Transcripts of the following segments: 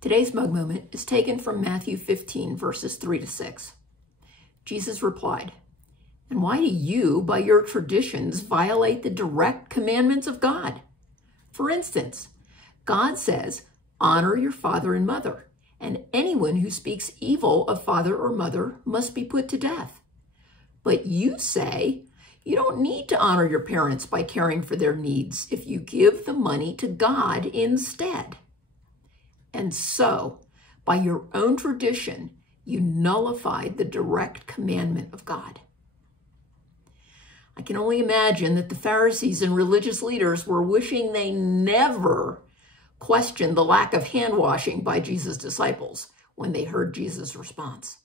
Today's mug moment is taken from Matthew 15, verses 3 to 6. Jesus replied, "And why do you, by your traditions, violate the direct commandments of God? For instance, God says, 'Honor your father and mother,' and anyone who speaks evil of father or mother must be put to death. But you say, you don't need to honor your parents by caring for their needs if you give the money to God instead. And so, by your own tradition, you nullified the direct commandment of God." I can only imagine that the Pharisees and religious leaders were wishing they never questioned the lack of hand washing by Jesus' disciples when they heard Jesus' response.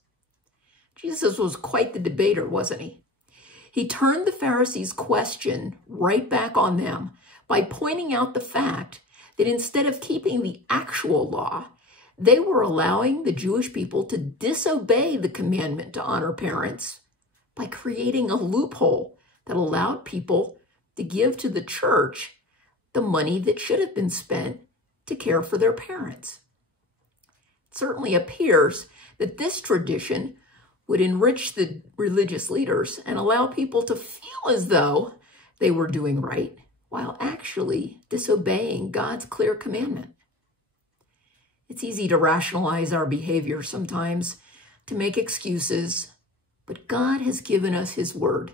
Jesus was quite the debater, wasn't he? He turned the Pharisees' question right back on them by pointing out the fact that instead of keeping the actual law, they were allowing the Jewish people to disobey the commandment to honor parents by creating a loophole that allowed people to give to the church the money that should have been spent to care for their parents. It certainly appears that this tradition would enrich the religious leaders and allow people to feel as though they were doing right, while actually disobeying God's clear commandment. It's easy to rationalize our behavior sometimes, to make excuses, but God has given us his word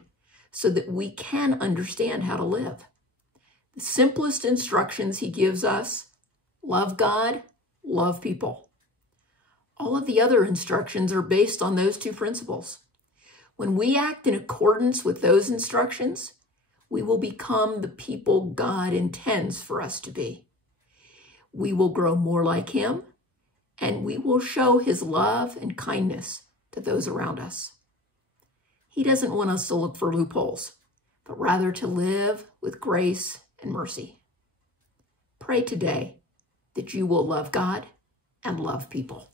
so that we can understand how to live. The simplest instructions he gives us: love God, love people. All of the other instructions are based on those two principles. When we act in accordance with those instructions, we will become the people God intends for us to be. We will grow more like him, and we will show his love and kindness to those around us. He doesn't want us to look for loopholes, but rather to live with grace and mercy. Pray today that you will love God and love people.